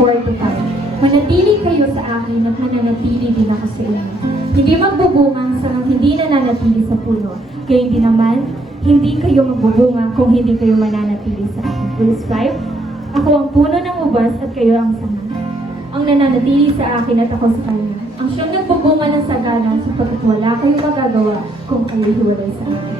4 to 5. Manatili kayo sa akin at mananatili din ako sa inyo. Hindi magbubunga sa hindi nananatili sa puno. Kaya hindi naman, hindi kayo magbubunga kung hindi kayo mananatili sa akin. Verse 5, ako ang puno ng ubas at kayo ang sanga. Ang nananatili sa akin at ako sa kanya. Ang siyang nagbubunga ng sagana sapagkat wala kayong magagawa kung kayo hiwalay sa akin.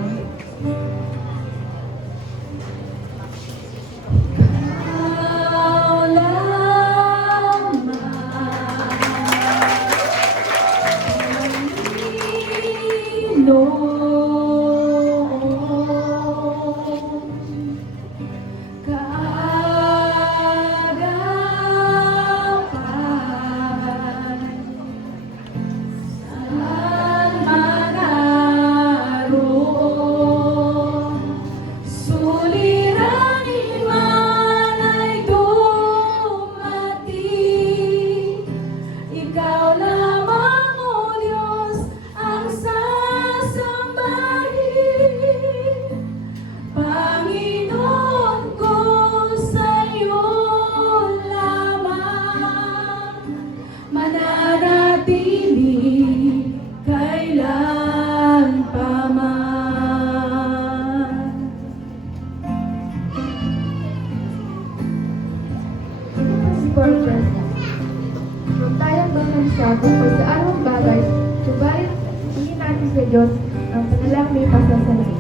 Huwag tayong magkansya kung sa anong bagay, subalit hingin natin sa Diyos ang panalangin pasasalain.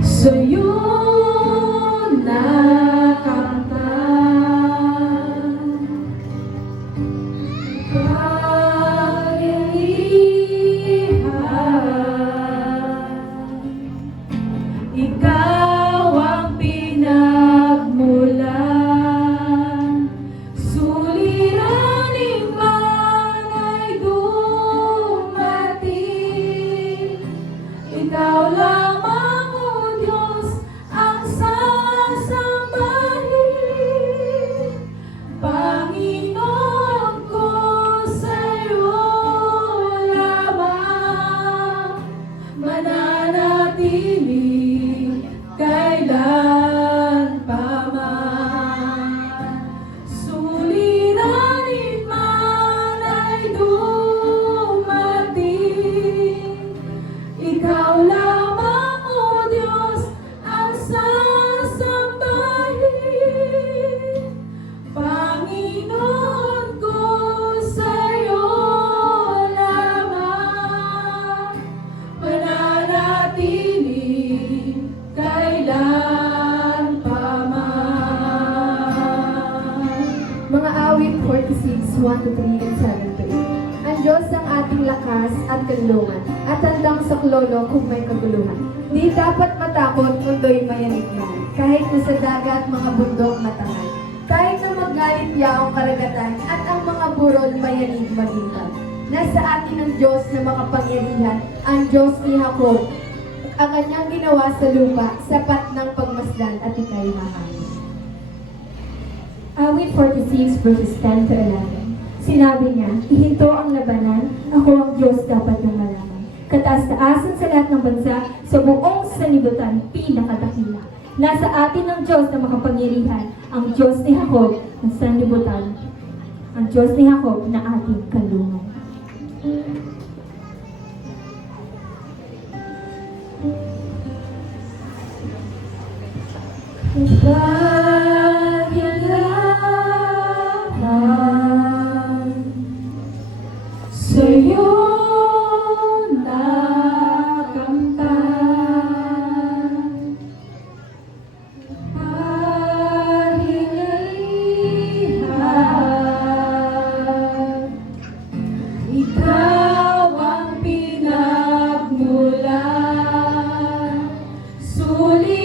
Sa'yo nakamtan, pag-iihan, ikaw ang pinagmulan, suliranin man ay dumating, ikaw lamang o Diyos ang sasambahin. Panginoon ko sa'yo lamang mananatili kailan pa man. Suliranin man ay dumating, ikaw lamang o Diyos ang sasambahin. Panginoon ko sa'yo lamang mananatili kailan pa man. Mga awit 46, 1-3 and 7-8. Ang Diyos ang ating lakas at kanlungan, at handang saklolo kung may kaguluhan. Di dapat matakot kung do'y mayanig na, kahit na sa dagat mga bundok matangal. Kahit na magalit yaong karagatan, at ang mga burol mayanig maghintay. Nasa atin ang Diyos na makapangyarihan, ang Diyos ni Jacob. Ang kanyang ginawa sa lupa, sapat ng pagmasdan at ikay mahalin. Awit 46 verses 10 to 11. Sinabi niya, ihinto ang labanan, ako ang Diyos dapat nang malaman. Kataas-taasan sa lahat ng bansa, sa buong sanlibutan, pinakadakila. Nasa atin ang Diyos na makapangyarihan, ang Diyos ni Jacob ng sanlibutan, ang Diyos ni Jacob na ating kanlungan. Pagkakailangan sa'yo nakamtan, pag-iihan, ikaw ang pinagmulan, sulit